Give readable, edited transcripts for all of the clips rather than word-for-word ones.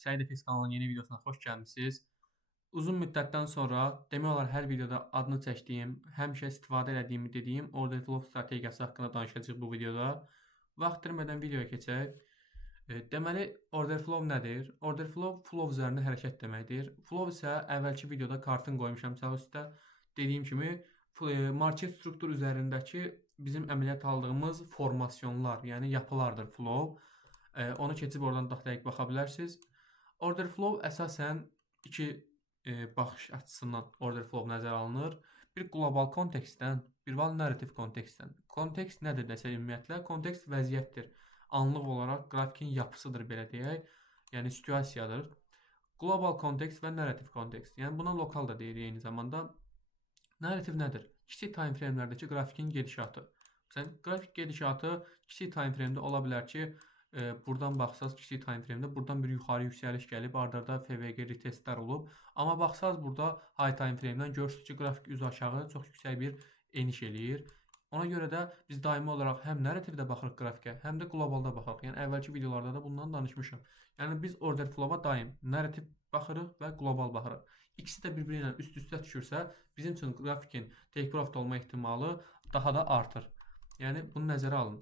Səid Efes kanalının yeni videosuna xoş gəlmisiniz. Uzun müddətdən sonra demək olar hər videoda adını çəkdiyim, həmişə istifadə etdiyimi dediyim order flow strategiyası haqqında danışacağıq bu videoda. Vaxt itirmədən videoya keçək. Deməli, order flow nədir? Order flow üzərində hərəkət deməkdir. Flow isə əvvəlki videoda kartın qoymuşam sağ üstə. Dediyim kimi, market struktur üzərindəki bizim əməliyyat aldığımız formasyonlar, yəni yapılardır flow. Onu keçib oradan daha dəqiq baxa bilərsiniz. Order flow əsasən iki baxış açısından order flow nəzərə alınır. Bir qlobal kontekstdən, bir narrativ kontekstdən. Kontekst nədir desə ümumiyyətlə? Kontekst vəziyyətdir. Anlıq olaraq qrafikin yapısıdır belə deyək. Yəni situasiyadır. Global kontekst və narrativ kontekst. Yəni buna lokal da deyirik eyni zamanda. Narrativ nədir? Kiçik time frame'lərdəki grafikin gedişatı. Məsələn, qrafik gedişatı kiçik time frame'də ola bilər ki, buradan baxsaz kiçik time frame'də buradan bir yuxarı yüksəliş gəlib, ardında FVG retestlər olub. Amma baxsaz burada high time frame'dən görürsünüz ki, qrafik üzü aşağı çox yüksək bir eniş eləyir. Ona görə də biz daimi olaraq həm narrativdə baxırıq qrafikə, həm də qlobalda baxırıq. Yəni əvvəlki videolarda da bundan danışmışam. Yəni biz order flow'a daim narrativ baxırıq və qlobal baxırıq. İkisi də bir-biri ilə üst-üstə düşürsə, bizim üçün qrafikin take profit olma ehtimalı daha da artır. Yəni bunu nəzərə alın.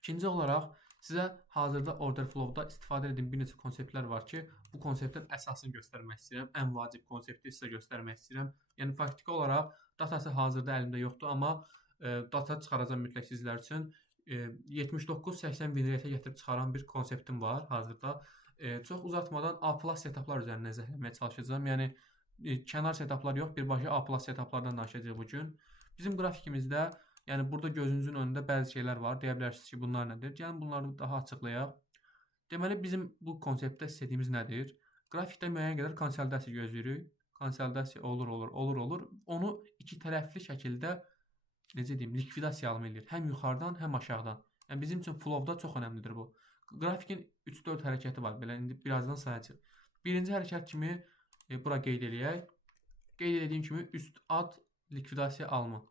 İkinci olaraq sizə hazırda order flow'da istifadə edin bir neçə konseptlər var ki, bu konseptin əsasını göstərmək istəyirəm. Ən vacib konsepti sizə göstərmək istəyirəm. Yəni faktiki olaraq datası hazırda əlimdə yoxdur, amma data çıxaracağam mütləq sizlər üçün. 79-80 WinRate-ə gətirib çıxaran bir konseptim var hazırda. Çox uzatmadan A+ setuplar üzərində nəzər etməyə çalışacağam. Yəni kənar setuplar yox, birbaşa A+ setuplardan danışacağıq bu gün. Bizim qrafikimizdə, yəni burada gözünüzün önündə bəzi şeylər var. Deyə bilərsiniz ki, bunlar nədir? Gəlin bunları daha açıqlayaq. Deməli bizim bu konseptdə istədiyimiz nədir? Qrafikdə müəyyən qədər konsolidasiya gözləyirik. Konsolidasiya olur. Onu iki tərəfli şəkildə necə deyim, likvidasiya alımı eləyir. Həm yuxarıdan, həm aşağıdan. Yəni bizim üçün flow'da çox önəmlidir bu. Qrafikin 3-4 hərəkəti var. Belə indi birazdan sayacağıq. Birinci hərəkət kimi bura qeyd eləyək. Qeyd etdiyim kimi üst ad likvidasiya alımı.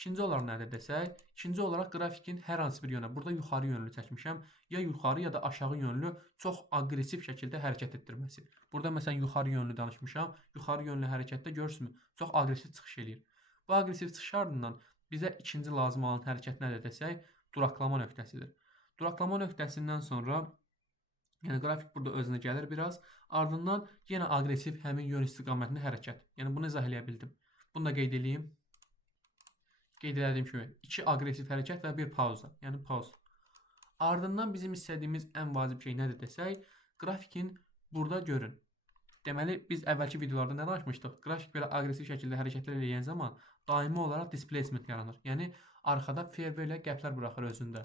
İkinci olaraq nədir desək? İkinci olaraq qrafikin hər hansı bir yönə, burada yuxarı yönlü çəkmişəm, ya yuxarı ya da aşağı yönlü çox aqressiv şəkildə hərəkət etdirməsi. Burada məsələn yuxarı yönlü danışmışam. Yuxarı yönlü hərəkətdə görürsünüz, çox aqressiv çıxış eləyir. Bu aqressiv çıxış ardından bizə ikinci lazım olan hərəkət nədir desək, duraqlama nöqtəsidir. Duraqlama nöqtəsindən sonra, yəni qrafik burada özünə gəlir biraz, ardından yenə aqressiv həmin yön istiqamətində hərəkət. Yəni bunu izah eləyə bildim. Bunu da qeyd edeyim. Qeyd etdiyim kimi 2 aqressiv hərəkət və bir pauza. Yəni pauza. Ardından bizim istədiyimiz ən vacib şey nədir desək, grafikin burada görün. Deməli biz əvvəlki videolarda nə danışmışdıq? Qrafik belə aqressiv şəkildə hərəkətlər eləyən zaman daimi olaraq displacement yaranır. Yəni arxada fairway ilə gəplər buraxır özündə.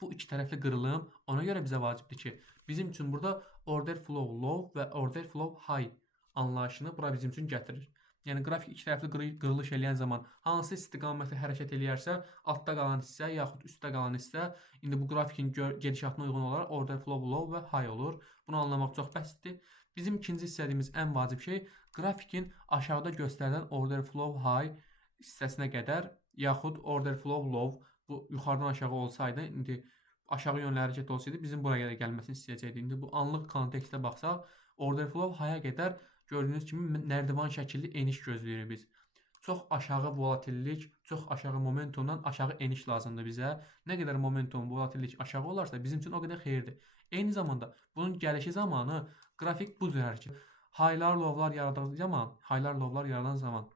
Bu iki tərəfli qırılım ona görə bizə vacibdir ki, bizim üçün burada order flow low və order flow high anlayışını bura bizim üçün gətirir. Yəni qrafik iki tərəfli qırılış eləyən zaman hansı istiqamətə hərəkət eləyərsə, altda qalan hissə yaxud üstdə qalan hissə indi bu qrafikin gedişatına uyğun olaraq order flow low və high olur. Bunu anlamaq çox bəsitdir. Bizim ikinci istədiyimiz ən vacib şey qrafikin aşağıda göstərilən order flow high hissəsinə qədər yaxud order flow low bu yuxarıdan aşağı olsaydı, indi aşağı yönlü hərəkət olsaydı bizim buraya gəlməsini istəyəcəkdik. İndi bu anlıq kontekstdə baxsaq, order flow high-a qədər gördüyünüz kimi nərdivan şəkilli eniş gözləyirik biz. Çox aşağı volatillik, çox aşağı momentumdan aşağı eniş lazımdır bizə. Nə qədər momentum, volatillik aşağı olarsa bizim üçün o qədər xeyirdir. Eyni zamanda bunun gəlişi zamanı qrafik bu cür hərəkət. High-lar, low-lar yaradan zaman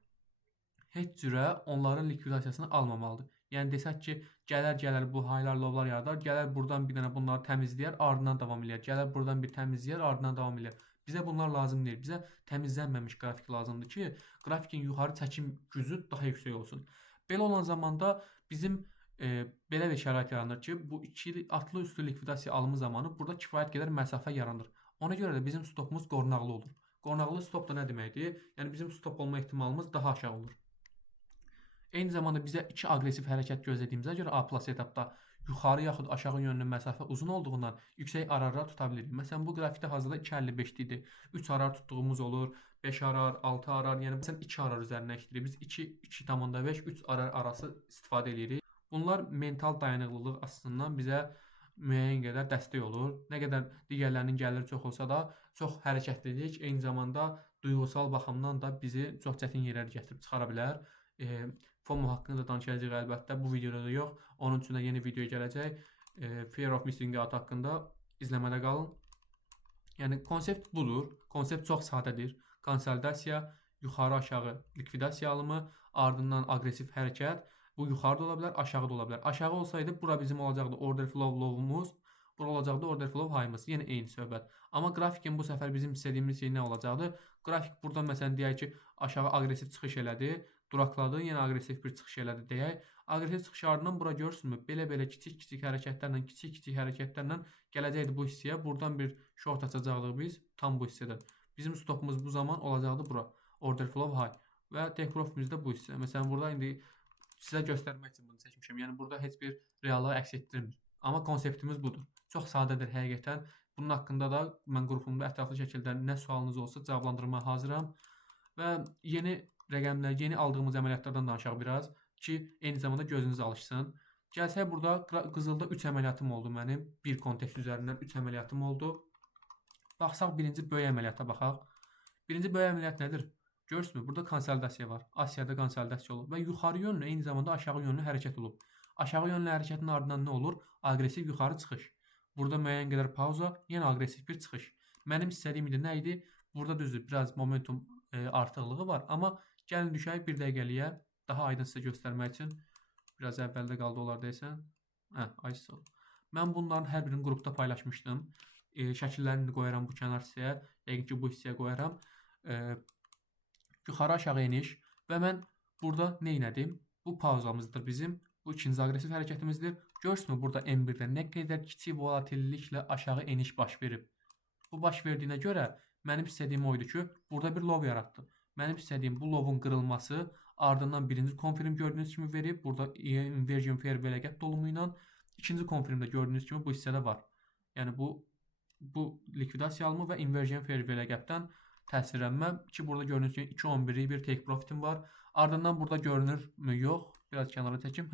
heç cürə onların likvidasiyasını almamalıdır. Yəni desək ki, gələr bu high-lar, low-lar yaradar, gələr buradan bir dənə bunları təmizləyər, ardından davam eləyər. Gələr buradan bir təmizləyər, ardından davam eləyər. Bizə bunlar lazım deyil. Bizə təmizlənməmiş qrafik lazımdır ki, qrafikin yuxarı çəkim gücü daha yüksək olsun. Belə olan zamanda bizim belə bir şərait yaranır ki, bu iki atlı üstü likvidasiya alımı zamanı burada kifayət qədər məsafə yaranır. Ona görə də bizim stopumuz qorunaqlı olur. Qorunaqlı stop da nə deməkdir? Yəni bizim stop olma ehtimalımız daha aşağı olur. Eyni zamanda bizə 2 aqressiv hərəkət gözlədiyimizə görə A+ setupda yuxarı yaxud aşağı yönlü məsafə uzun olduğundan yüksək ararlar tuta bilirik. Məsələn, bu qrafikdə hazırda 2.55 idi. 3 arar tutduğumuz olur, 5 arar, 6 arar, yəni məsələn 2 arar üzərinə işləyirik. Biz 2.5, 3 arar arası istifadə edirik. Bunlar mental dayanıqlılıq açısından bizə müəyyən qədər dəstək olur. Nə qədər digərlərinin gəliri çox olsa da, çox hərəkətlilik eyni zamanda duyğusal baxımdan da bizi çox çətin yerlərə gətirib çıxara bilər. FOMO haqqında da danışacağıq əlbəttə. Bu videoda da yox. Onun üçün də yeni video gələcək. Fear of Missing Out haqqında izləmədə qalın. Yəni konsept budur. Konsept çox sadədir. Konsolidasiya, yuxarı-aşağı likvidasiya alımı, ardından aqressiv hərəkət. Bu yuxarı da ola bilər, aşağı da ola bilər. Aşağı olsaydı bura bizim olacaqdı order flow low-umuz, bura olacaqdı order flow high-ımız. Yenə eyni söhbət. Amma qrafikin bu səfər bizim istədiyimiz şey nə olacaqdı? Qrafik buradan məsələn deyək ki, aşağı aqressiv çıxış elədi, duraqladı, yenə aqressiv bir çıxış elədi deyək. Aqressiv çıxış ardından bura görürsünüzmü? Belə-belə kiçik-kiçik hərəkətlərlə, kiçik-kiçik hərəkətlərlə gələcəkdi bu hissəyə. Buradan bir short açacaqdıq biz tam bu hissədən. Bizim stopumuz bu zaman olacaqdı bura. Order flow high və take profitimiz də bu hissə. Məsələn burada indi sizə göstərmək üçün bunu çəkmişəm. Yəni burada heç bir reallığı əks etdirmir. Amma konseptimiz budur. Çox sadədir həqiqətən. Bunun haqqında da mən qrupumda ətraflı şəkildə nə sualınız olsa cavablandırmağa hazıram. Və yeni rəqəmlər, yeni aldığımız əməliyyatlardan danışaq biraz ki, eyni zamanda gözünüz alışsın. Gəlsək burada qızılda 3 əməliyyatım oldu mənim. Bir kontekst üzərindən 3 əməliyyatım oldu. Baxsaq birinci böyük əməliyyata baxaq. Birinci böyük əməliyyat nədir? Görürsünüzmü? Burada konsolidasiya var. Asiyada konsolidasiya olub və yuxarı yönlü eyni zamanda aşağı yönlü hərəkət olub. Aşağı yönlü hərəkətin ardından nə olur? Aqressiv yuxarı çıxış. Burada müəyyən qədər pauza, yenə aqressiv bir çıxış. Mənim istədiyim idi nə idi? Burada düzdür, biraz momentum artıqlığı var, amma gəlin düşək bir dəqiqəliyə daha aydın sizə göstərmək üçün. Biraz əvvəldə qaldı olar deyəsən. ISO. Mən bunların hər birini qrupda paylaşmışdım. Şəkillərini qoyaram bu kənar hissəyə. Yəqin ki bu hissəyə qoyaram. Yuxarı aşağı eniş və mən burada nə etdim? Bu pauzamızdır bizim. Bu ikinci aqressiv hərəkətimizdir. Görürsünüzmü burada M1-də nə qədər kiçik volatilliklə aşağı eniş baş verib. Bu baş verdiyinə görə mənim istədiyim o idi ki, burada bir lov yaratdı. Mənim istədiyim bu lovun qırılması, ardından birinci konfirm gördüyünüz kimi verib, burada inversion fair vəlaqət dolumu ilə ikinci konfirmdə gördüyünüz kimi bu hissədə var. Yəni bu likvidasiya alımı və inversion fair vəlaqətdən təsirlənmə ki, burada gördüyünüz kimi 2.11'lik bir take profitim var. Ardından burada görünürmü? Yox. Biraz kənara çəkim.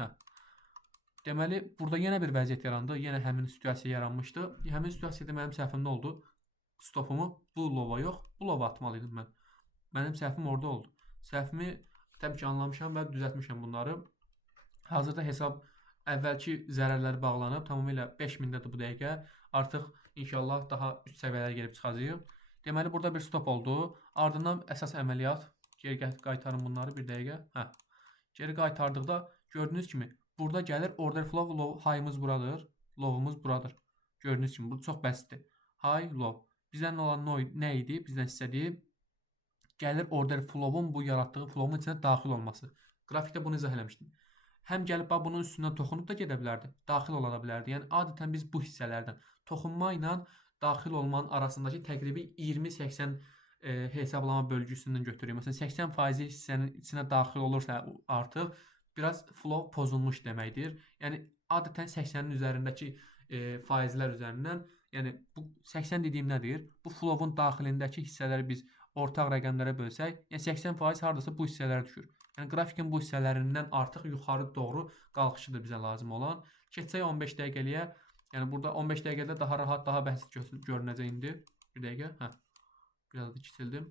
Deməli, burada yenə bir vəziyyət yarandı. Yenə həmin situasiya yaranmışdı. Həmin situasiyada mənim səhvim nə oldu? Stopumu bu lova yox, bu lova atmalıydım mən. Mənim səhvim orada oldu. Səhvimi təbii ki anlamışam və düzəltmişəm bunları. Hazırda hesab əvvəlki zərərləri bağlanıb. Tamamilə 5000-dədir bu dəqiqə. Artıq inşallah daha üst səviyyələrə gəlib çıxacağıq. Deməli, burada bir stop oldu. Ardından əsas əməliyyat. Geri qaytarım bunları bir dəqiqə. Geri qaytardıqda gördüyünüz kimi burada gəlir order flow low. High-ımız buradır. Low-umuz buradır. Gördüyünüz kimi bu çox bəsitdir. High, low. Bizdən olan nə idi? Bizdən istədiyi gəlir order flow-un bu yaratdığı flow-un içinə daxil olması. Qrafikdə bunu izah eləmişdim. Həm gəlib bunun üstündən toxunub da gedə bilərdi. Daxil ola bilərdi. Yəni adətən biz bu hissələrdən toxunma ilə daxil olmanın arasındakı təqribi 20-80 hesablama bölgüsündən götürürük. Məsələn 80% hissənin içinə daxil olursa artıq biraz flow pozulmuş deməkdir. Yəni adətən 80-in üzərindəki faizlər üzərindən, yəni bu 80 dediyim nədir? Bu flow'un daxilindəki hissələri biz ortaq rəqəmlərə bölsək, yəni 80% hardasa bu hissələrə düşür. Yəni qrafikin bu hissələrindən artıq yuxarı doğru qalxışıdır bizə lazım olan. Keçsək 15 dəqiqəliyə. Yəni burada 15 dəqiqədə daha rahat, daha bəsit görünəcək indi. Bir dəqiqə. Biraz da kiçildim.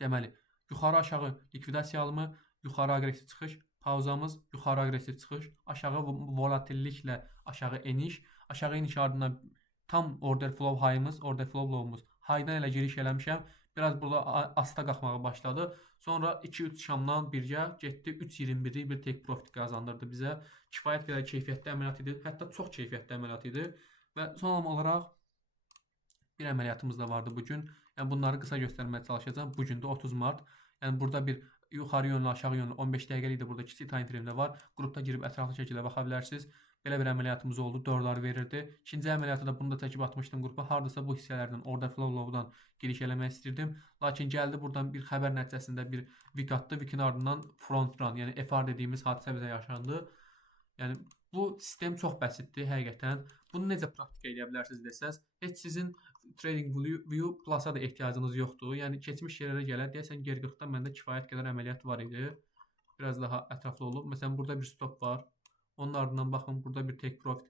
Deməli, yuxarı aşağı likvidasiya alımı, yuxarı aqressiv çıxış, pauzamız, yuxarı aqressiv çıxış, aşağı volatilliklə aşağı eniş, aşağı eniş ardından tam order flow high-ımız, order flow low-umuz. High-dan elə giriş eləmişəm. Biraz burada asta qalxmağa başladı. Sonra 2-3 şamdan birgə getdi 3.21'lik bir take profit qazandırdı bizə. Kifayət qədər keyfiyyətli əməliyyat idi. Hətta çox keyfiyyətli əməliyyat idi. Və son olaraq bir əməliyyatımız da vardı bugün. Yəni bunları qısa göstərməyə çalışacağam. Bugün də 30 mart. Yəni burada bir yuxarı yönlü, aşağı yönlü 15 dəqiqəlik də burada kiçik time frame-də var. Qrupda girib ətraflı şəkildə baxa bilərsiniz. Belə bir əməliyyatımız oldu. 4 verirdi. İkinci əməliyyatı da bunu da çəkib atmışdım qrupa. Hardasa bu hissələrdən, order flow-dan giriş eləmək istirdim. Lakin gəldi buradan bir xəbər nəticəsində bir wick atdı. Wickin ardından front run, yəni FR dediyimiz hadisə bizə yaşandı. Yəni bu sistem çox bəsitdir həqiqətən. Bunu necə praktika edə bilərsiniz desəz, heç sizin TradingView Plus-a da ehtiyacınız yoxdur. Yəni keçmiş yerlərə gələr, deyəsən geri 40-da məndə kifayət qədər əməliyyat var idi. Biraz daha ətraflı olub. Məsələn burada bir stop var. Onun ardından baxın burada bir take profit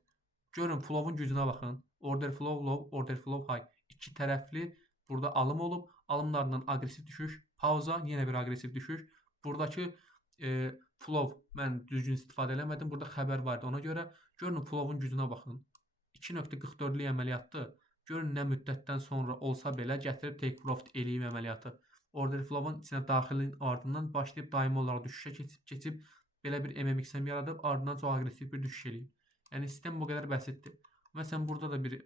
Görün flow'un gücünə baxın. Order flow low, order flow high. İki tərəfli burada alım olub. Alımlardan aqressiv düşüş, pauza, yenə bir aqressiv düşüş. Buradakı flow mən düzgün istifadə eləmədim. Burada xəbər var idi. Ona görə görün flow'un gücünə baxın. 2.44'lük əməliyyatdır. Görün nə müddətdən sonra olsa belə gətirib take profit eləyib əməliyyatı. Order flow'un içinə daxilin ardından başlayıb daimi olaraq düşüşə keçib belə bir MMXM yaradıb ardından çox aqressiv bir düşüş eləyib. Yəni sistem bu qədər bəsitdir. Məsələn burada da bir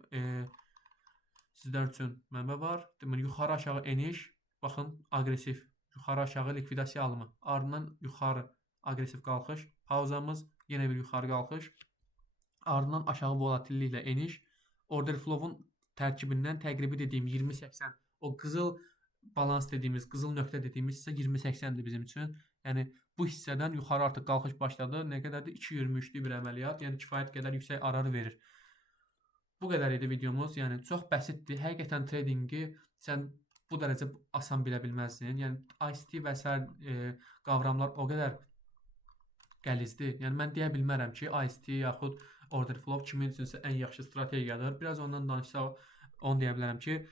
sizlər üçün mənbə var. Deməli yuxarı aşağı eniş, baxın aqressiv, yuxarı aşağı likvidasiya alımı, ardından yuxarı aqressiv qalxış, pauzamız, yenə bir yuxarı qalxış, ardından aşağı volatilliklə eniş. Order flow'un tərkibindən təqribi dediyim 20-80, o qızıl balans dediyimiz, qızıl nöqtə dediyimiz isə 20-80'dir bizim üçün. Yəni bu hissədən yuxarı artıq qalxış başladı. Nə qədərdir? 2.23'lük bir əməliyyat. Yəni kifayət qədər yüksək arar verir. Bu qədər idi videomuz. Yəni çox bəsitdir. Həqiqətən tradingi sən bu dərəcə asan bilə bilməzsən. Yəni ICT və sair qavramlar o qədər qəlizdir. Yəni mən deyə bilmərəm ki, ICT yaxud order flow kimin üçünsə ən yaxşı strategiyadır. Biraz ondan danışsaq, onu deyə bilərəm ki,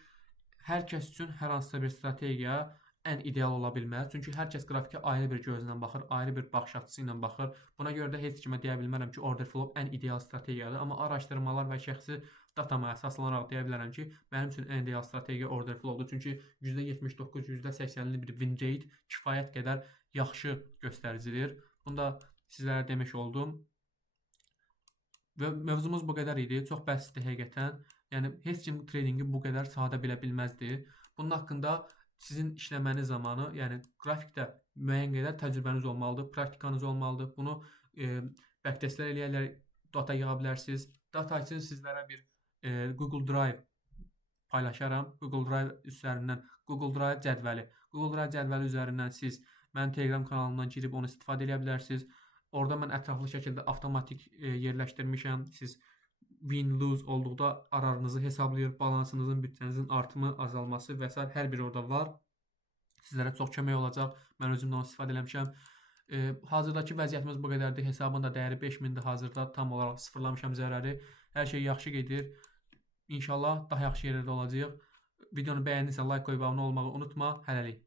hər kəs üçün hər hansısa bir strategiya ən ideal ola bilməz. Çünki hər kəs qrafikə ayrı bir gözlə baxır, ayrı bir baxış açısı ilə baxır. Buna görə də heç kimə deyə bilmərəm ki, order flow ən ideal strategiyadır. Amma araşdırmalar və şəxsi datama əsaslanaraq deyə bilərəm ki, mənim üçün ən ideal strategiya order flowdur. Çünki %79, %80'li bir win rate kifayət qədər yaxşı göstəricidir. Bunu da sizlərə demiş oldum. Və mövzumuz bu qədər idi. Çox bəsitdir həqiqətən. Yəni heç kim tradingi bu qədər sadə bilə bilməzdi. Bunun haqqında sizin işləməniz zamanı, yəni qrafikdə müəyyən qədər təcrübəniz olmalıdır, praktikanız olmalıdır. Bunu backtestlər eləyərlər, data yığa bilərsiniz. Data üçün sizlərə bir Google Drive paylaşaram. Google Drive üzərindən, Google Drive cədvəli. Google Drive cədvəli üzərindən siz mənim Telegram kanalımdan girib onu istifadə edə bilərsiniz. Orada mən ətraflı şəkildə avtomatik yerləşdirmişəm. Siz win, lose olduqda ararınızı hesablayır, balansınızın, bütçənizin artımı, azalması və s. hər biri orada var. Sizlərə çox kömək olacaq. Mən özüm də onu istifadə eləmişəm. Hazırdakı vəziyyətimiz bu qədərdir. Hesabın da dəyəri 5000'dir hazırda. Tam olaraq sıfırlamışam zərəri. Hər şey yaxşı gedir. İnşallah daha yaxşı yerlərdə olacağıq. Videonu bəyəndinsə like qoyub abunə olmağı unutma. Hələlik.